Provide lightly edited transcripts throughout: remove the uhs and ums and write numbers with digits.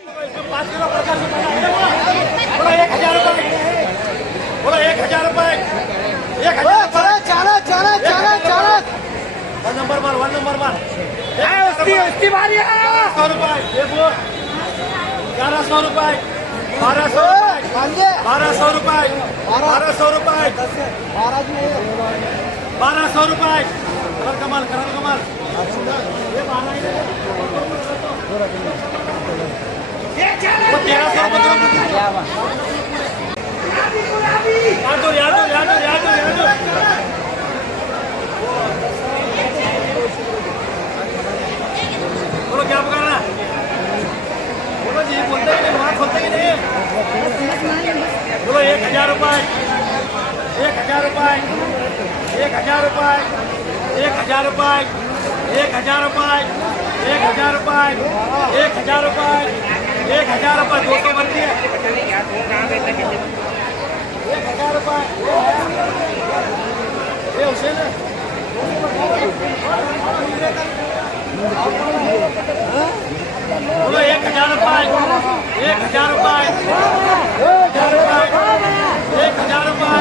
बोला 1000 रुपये, बोला 1000 रुपये, 1000 रुपये. वन नंबर मार उसकी बारी है. 100 रुपये, 1100 रुपये, 1200 रुपये, 1200 रुपये, 1200 रुपये. कलर कमाल. वो 1300 रुपये. याद दो. बोलो क्या पकाना, बोलो जी. बोलते कि नहीं, वहाँ खोलते कि नहीं. बोलो 1000 रुपये, 1000 रुपये, 1000 रुपये, 1000 रुपये, 1000 रुपये, 1000 रुपये, 1000 रुपये, 1000 रुपये. 200 बनती है. 1000 रुपये. ये हुसैन है. बोलो 1000 रुपये, 1000 रुपये, 1000 रुपये, 1000 रुपये,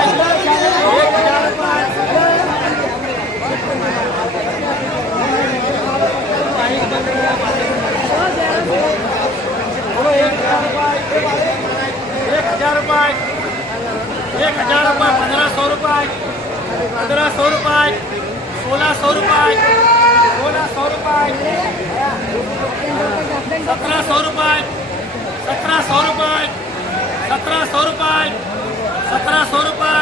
1000 रुपये. बोलो 1000 रुपये, 1000 रुपये, 1000 रुपये, 1500 रुपये, 1500 रुपये, 1600 रुपये, 1600 रुपये, 1700 रुपये, 1700 रुपये, 1700 रुपये, 1700 रुपये,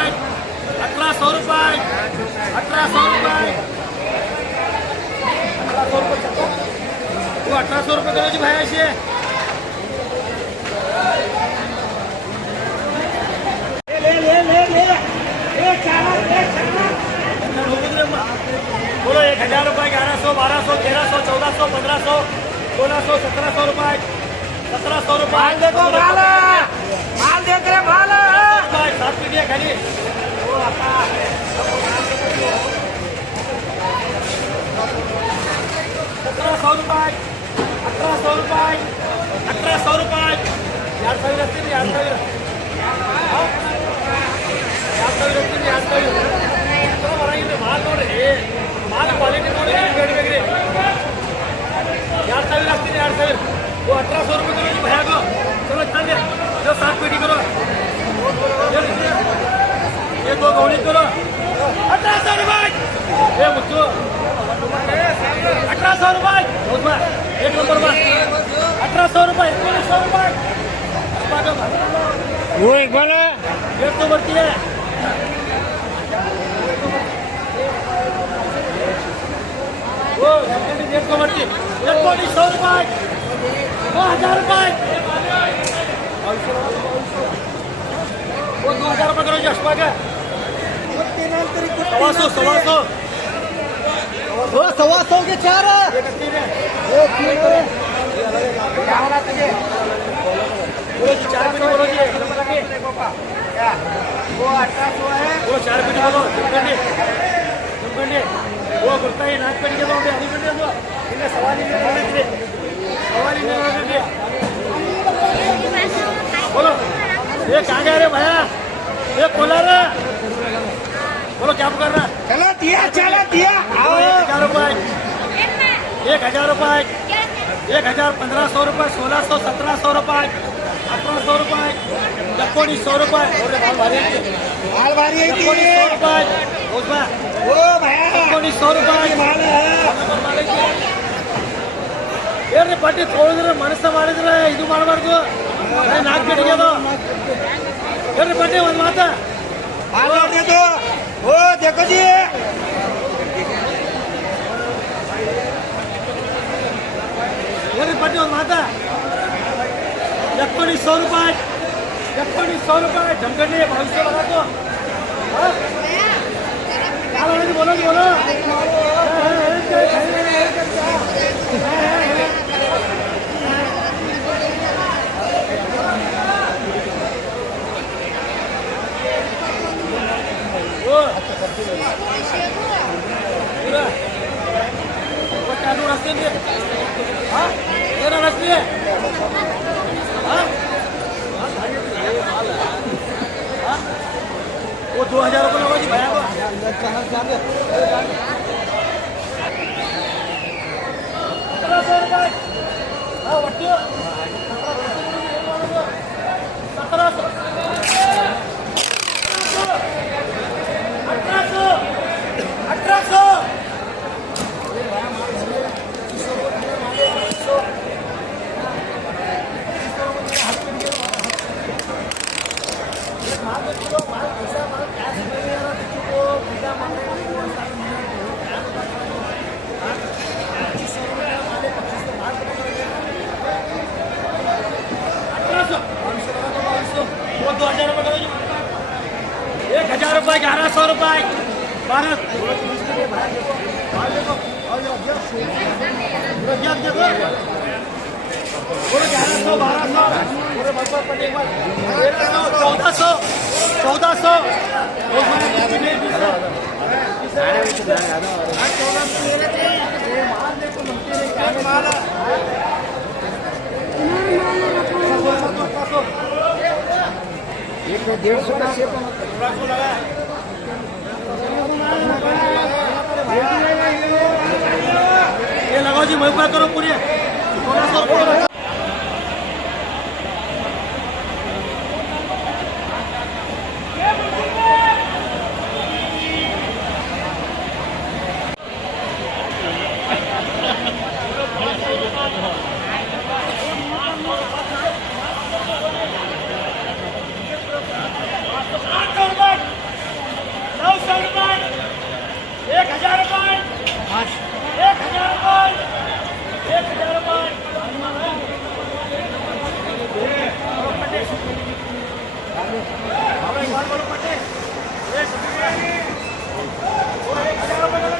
1800 रुपये, 1800 रुपये. 1800 रुपये करो जी भाई. ऐसे बोलो 1000 रुपये, 1100, 1200, 1300, 1400, 1500, 1600, 1700 रुपये, 1700 रुपये. माल देख रहे माल. 7 पीटिया खाली. 1700 रुपये, 1800 रुपये, 1800 रुपये. 2000 असतील, 2000. 2000 असतील, 2000. माल ನೋಡ್ರಿ, ಮಾಲ್ ಕ್ವಾಲಿಟಿ ನೋಡಿ, ಬೇಡ ಬೇಕ್ರಿ. 2000 असतील, 2000. वो 1800 रुपये करो जी भैया को. चलो चल दे, जो 7 पेटी करो. ये 2 गौली करो. 1800 रुपये. ये मुझको 1800 रुपये. एक नंबर में 1800 रुपये, 1900 रुपये. वो एक बार 150 बढ़ती है. वो 150 बढ़ती. 100 रुपये, 2000 रुपये. वो 2000 रुपये करो जी अशफाक है. 100 100 के 4 बोलो जी 4 पेटी बोलो जी. वो 1800 है. वो 4 पेटी बोलो. वो कुर्ता ही 4 पेटी के दो. हरी पेटी दो. इन्हें सवाल ही नहीं बोलो. ये कहाँ गए रे भैया. ये खोला रे. बोलो क्या कर रहा है. चलो दिया 1000 रुपये, 1000 रुपये, 1000, 1500 रुपये, 1600, 1700 रुपये, 1800 रुपये, 1900 रुपये. माल भारी है 1900 रुपये. वो भैया 1900 रुपये. माल है. ಏನ್ರಿ ಬಡ್ಡಿ ತೋಳಿದ್ರೆ ಮನಸ್ಸು ಮಾಡಿದ್ರೆ ಇದು ಮಾಡಬಾರ್ದು. 4 ಪೇಟಿಗೆ ಅದು ಏನ್ರಿ ಬಡ್ಡಿ. ಒಂದು ಮಾತ माल देखो. वो देखो जी ಏನ್ರಿ ಬಡ್ಡಿ. ಒಂದು ಮಾತ 1900 रुपये, 1900 रुपये. जमखंडी भविष्य बघा तो. बोलो बोलो. चालू रस्ते में. हाँ ये रस्ते वो 2000 रुपये लगा जी भैया को 1700 रुपये हाँ वट्टी 1700 1800 वो 2000 रुपये करो जी 1000 रुपये 1100 रुपये 12 ये लगाओ जी मैं ऊपर करो पूरी 1600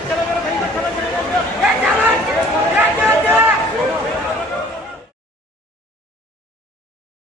चलो